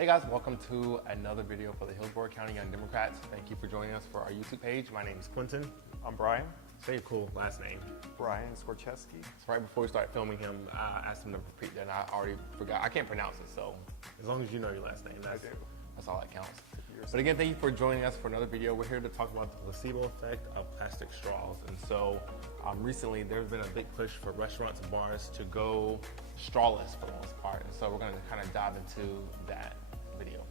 Hey guys, welcome to another video for the Hillsborough County Young Democrats. Thank you for joining us for our YouTube page. My name is Quentin. I'm Brian. Say your cool last name. Brian Skorcheski. So right before we started filming him, I asked him to repeat that and I already forgot. I can't pronounce it, so as long as you know your last name, that's all that counts. But again, thank you for joining us for another video. We're here to talk about the placebo effect of plastic straws. And so recently there's been a big push for restaurants and bars to go strawless for the most part. And so we're gonna kind of dive into that video.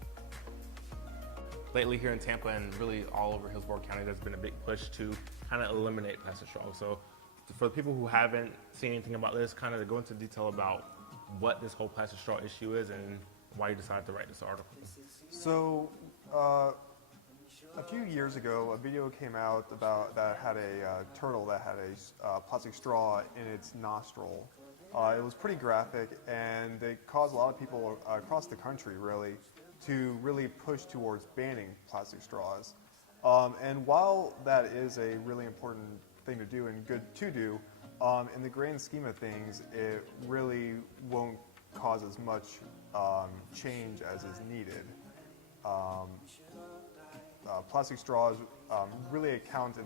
Lately here in Tampa and really all over Hillsborough County, there's been a big push to kind of eliminate plastic straws. So for the people who haven't seen anything about this, kind of to go into detail about what this whole plastic straw issue is and why you decided to write this article. So a few years ago, a video came out about that had a turtle that had a plastic straw in its nostril. It was pretty graphic, and it caused a lot of people across the country to really push towards banning plastic straws. And while that is a really important thing to do and good to do, in the grand scheme of things, it really won't cause as much change as is needed. Plastic straws really account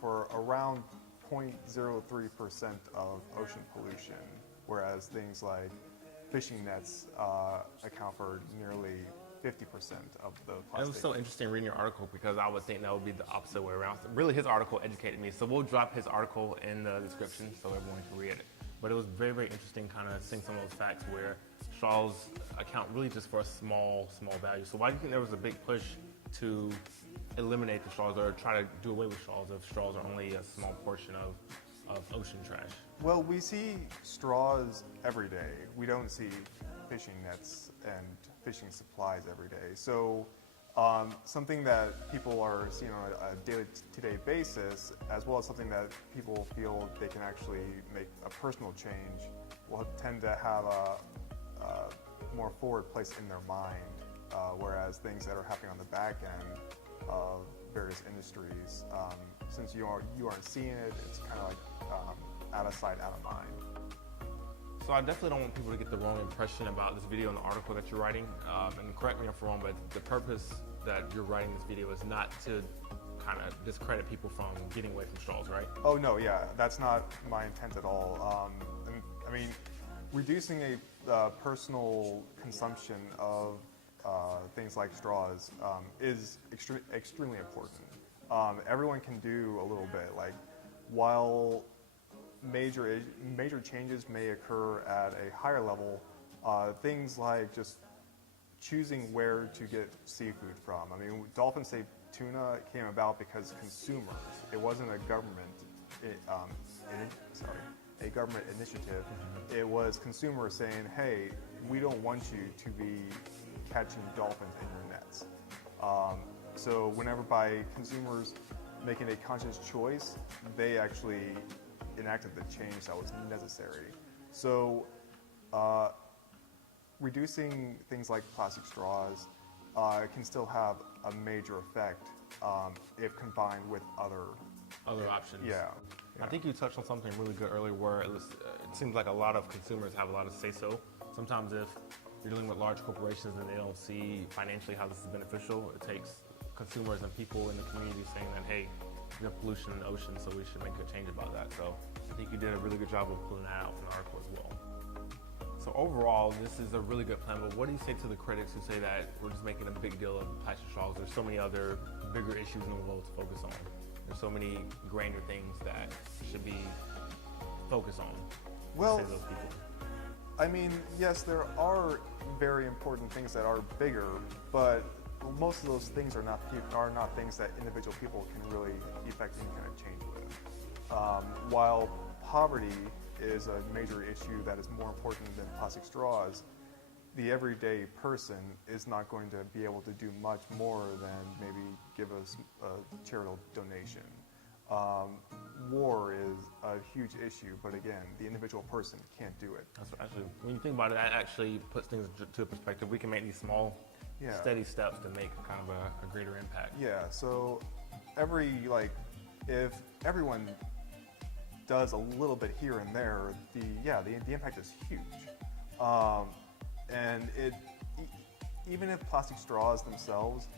for around 0.03% of ocean pollution, whereas things like fishing nets account for nearly 50% of the plastic. It was so interesting reading your article because I would think that would be the opposite way around. Really, his article educated me. So we'll drop his article in the description so everyone can read it. But it was very, very interesting kind of seeing some of those facts where straws account really just for a small value. So why do you think there was a big push to eliminate the straws or try to do away with straws if straws are only a small portion of ocean trash? Well, we see straws every day. We don't see fishing nets and fishing supplies every day. So something that people are seeing on a day-to-day basis, as well as something that people feel they can actually make a personal change, will tend to have a more forward place in their mind, whereas things that are happening on the back end of various industries, since you aren't seeing it, it's kind of like out of sight, out of mind. So I definitely don't want people to get the wrong impression about this video and the article that you're writing. And correct me if I'm wrong, but the purpose that you're writing this video is not to kind of discredit people from getting away from straws, right? Oh no, yeah, that's not my intent at all. I mean, reducing a personal consumption of things like straws is extremely important. Everyone can do a little bit. Like, while major changes may occur at a higher level, things like just choosing where to get seafood from. I mean, dolphin safe tuna came about because consumers. It wasn't a government. A government initiative. It was consumers saying, "Hey, we don't want you to be catching dolphins in your nets." So whenever by consumers making a conscious choice, they actually enacted the change that was necessary. So reducing things like plastic straws can still have a major effect if combined with other options. Yeah. I think you touched on something really good earlier where it seems like a lot of consumers have a lot of say-so. Sometimes if you're dealing with large corporations and they don't see financially how this is beneficial, it takes consumers and people in the community saying that, hey, we have pollution in the ocean, so we should make a change about that. So I think you did a really good job of pulling that out in the article as well. So overall, this is a really good plan, but what do you say to the critics who say that we're just making a big deal of plastic straws? There's so many other bigger issues in the world to focus on. There's so many grander things that should be focused on. Well, say those people. I mean, yes, there are very important things that are bigger, but most of those things are not things that individual people can really effect any kind of change with. While poverty is a major issue that is more important than plastic straws, the everyday person is not going to be able to do much more than maybe give us a charitable donation. War is a huge issue, but again, the individual person can't do it. That's actually, when you think about it, that actually puts things to a perspective. We can make these small, steady steps to make kind of a greater impact. Yeah, so if everyone does a little bit here and there, the impact is huge. And even if plastic straws themselves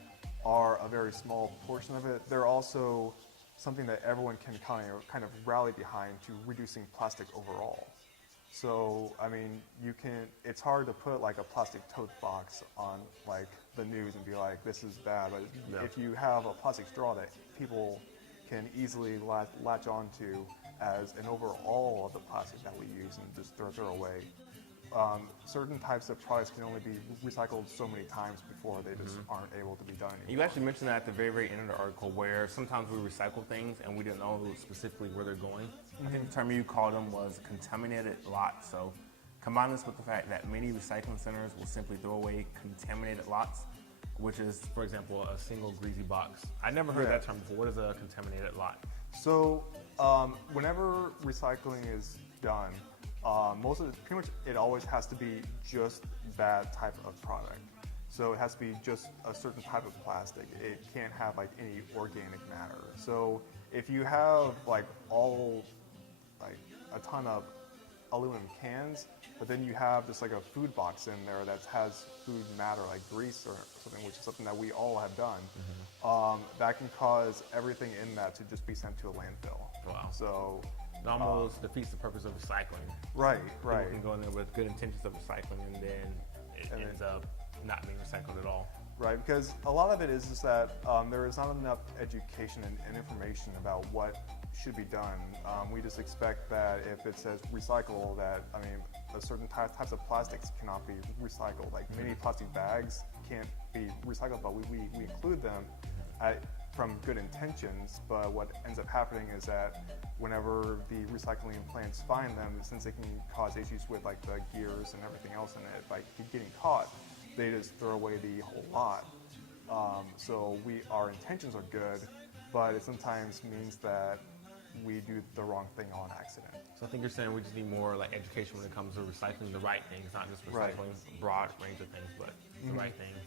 are a very small portion of it, they're also something that everyone can kind of rally behind to reducing plastic overall. So, I mean, it's hard to put like a plastic tote box on like the news and be like, this is bad, but if you have a plastic straw that people can easily latch onto as an overall of the plastic that we use and just throw away. Certain types of products can only be recycled so many times before they just aren't able to be done anymore. You actually mentioned that at the very, very end of the article, where sometimes we recycle things and we didn't know specifically where they're going. I think the term you called them was contaminated lots. So combine this with the fact that many recycling centers will simply throw away contaminated lots, which is, for example, a single greasy box. I never heard that term before. What is a contaminated lot? So whenever recycling is done, pretty much it always has to be just that type of product. So it has to be just a certain type of plastic. It can't have like any organic matter. So if you have like a ton of aluminum cans, but then you have just like a food box in there that has food matter like grease or something, which is something that we all have done, that can cause everything in that to just be sent to a landfill. Wow. So it almost defeats the purpose of recycling. Right. People can go in there with good intentions of recycling, and then it ends up not being recycled at all. Right, because a lot of it is just that there is not enough education and information about what should be done. We just expect that if it says recycle, that, I mean, a certain types of plastics cannot be recycled. Like many plastic bags can't be recycled, but we include them from good intentions, but what ends up happening is that whenever the recycling plants find them, since they can cause issues with like the gears and everything else in it, like getting caught, they just throw away the whole lot. So our intentions are good, but it sometimes means that we do the wrong thing on accident. So I think you're saying we just need more like education when it comes to recycling the right things, not just recycling a broad range of things, but the right things.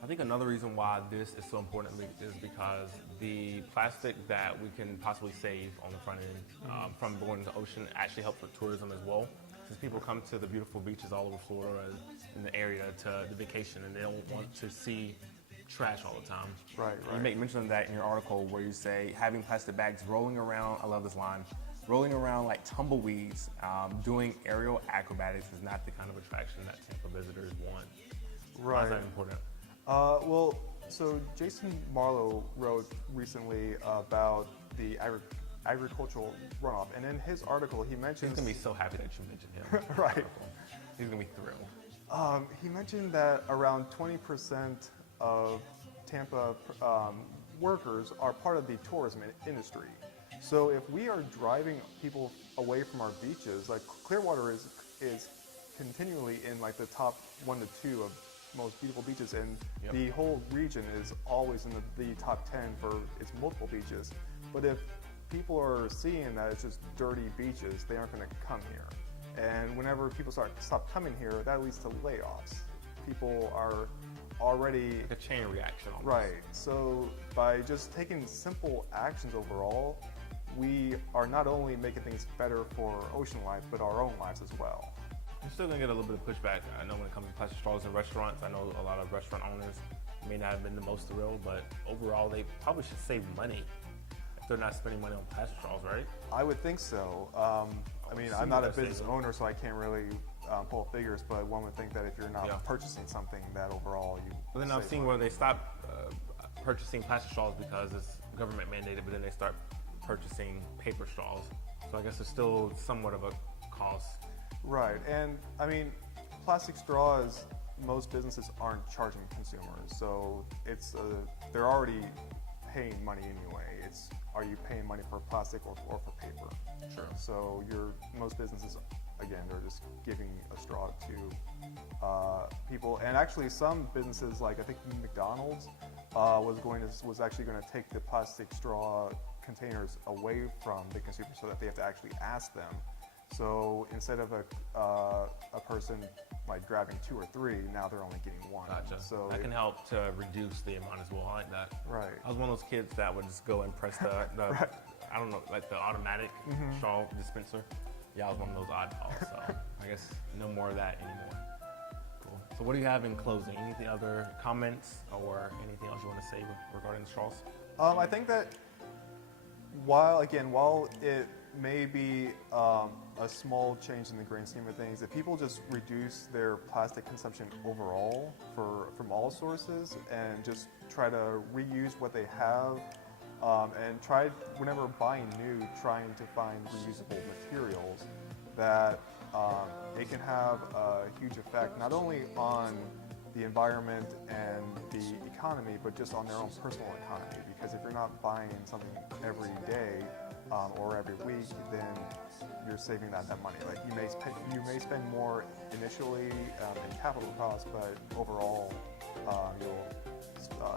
I think another reason why this is so important is because the plastic that we can possibly save on the front end from going to the ocean actually helps with tourism as well. Since people come to the beautiful beaches all over Florida and in the area to vacation, and they don't want to see trash all the time. Right. You make mention of that in your article where you say having plastic bags rolling around, I love this line, rolling around like tumbleweeds, doing aerial acrobatics is not the kind of attraction that Tampa visitors want. Right. Why is that important? So Jason Marlowe wrote recently about the agricultural runoff, and in his article he mentions... He's going to be so happy that you mentioned him. Right. He's going to be thrilled. He mentioned that around 20% of Tampa workers are part of the tourism industry. So if we are driving people away from our beaches, like Clearwater is continually in like the top 1 to 2 of most beautiful beaches, and the whole region is always in the top 10 for its multiple beaches. But if people are seeing that it's just dirty beaches, they aren't going to come here. And whenever people stop coming here, that leads to layoffs. People are already... Like a chain reaction almost. Right. So by just taking simple actions overall, we are not only making things better for ocean life, but our own lives as well. You're still going to get a little bit of pushback. I know when it comes to plastic straws in restaurants, I know a lot of restaurant owners may not have been the most thrilled, but overall they probably should save money if they're not spending money on plastic straws, right? I would think so. I mean, I'm not a business owner, so I can't really pull figures, but one would think that if you're not purchasing something, that overall you... But then I've seen where they stop purchasing plastic straws because it's government mandated, but then they start purchasing paper straws. So I guess it's still somewhat of a cost. Right, and I mean, plastic straws, most businesses aren't charging consumers, so they're already paying money anyway. Are you paying money for plastic or for paper? Sure. So most businesses, again, they're just giving a straw to people, and actually some businesses, like I think McDonald's, was actually going to take the plastic straw containers away from the consumer so that they have to actually ask them. So instead of a person like grabbing 2 or 3, now they're only getting 1. Gotcha. So that can help to reduce the amount as well. I like that. Right. I was one of those kids that would just go and press the right. I don't know, like the automatic straw dispenser. Yeah, I was one of those oddballs. So I guess no more of that anymore. Cool. So what do you have in closing? Any other comments or anything else you want to say regarding the straws? I think that while it may be a small change in the grand scheme of things, if people just reduce their plastic consumption overall from all sources and just try to reuse what they have, and try, whenever buying new, trying to find reusable materials, that it can have a huge effect not only on the environment and the economy, but just on their own personal economy. Because if you're not buying something every day or every week, then you're saving that money. Like you may spend more initially in capital costs, but overall you'll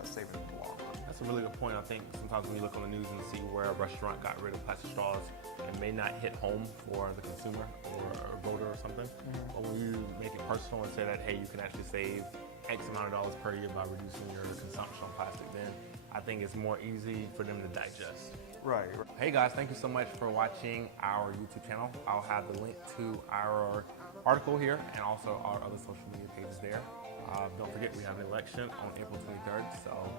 save it in the long run. That's a really good point. I think sometimes when you look on the news and see where a restaurant got rid of plastic straws, it may not hit home for the consumer or a voter or something. Mm-hmm. But when you make it personal and say that, hey, you can actually save X amount of dollars per year by reducing your consumption on plastic, then I think it's more easy for them to digest. Right. Hey guys, thank you so much for watching our YouTube channel. I'll have the link to our article here and also our other social media pages there. Don't forget, we have an election on April 23rd, so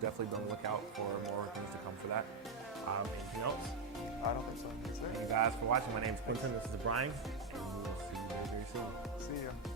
definitely be on the lookout for more things to come for that. Anything else? I don't think so. Thank you guys for watching. My name is Quentin. This is Brian, and we will see you very, very soon. See you.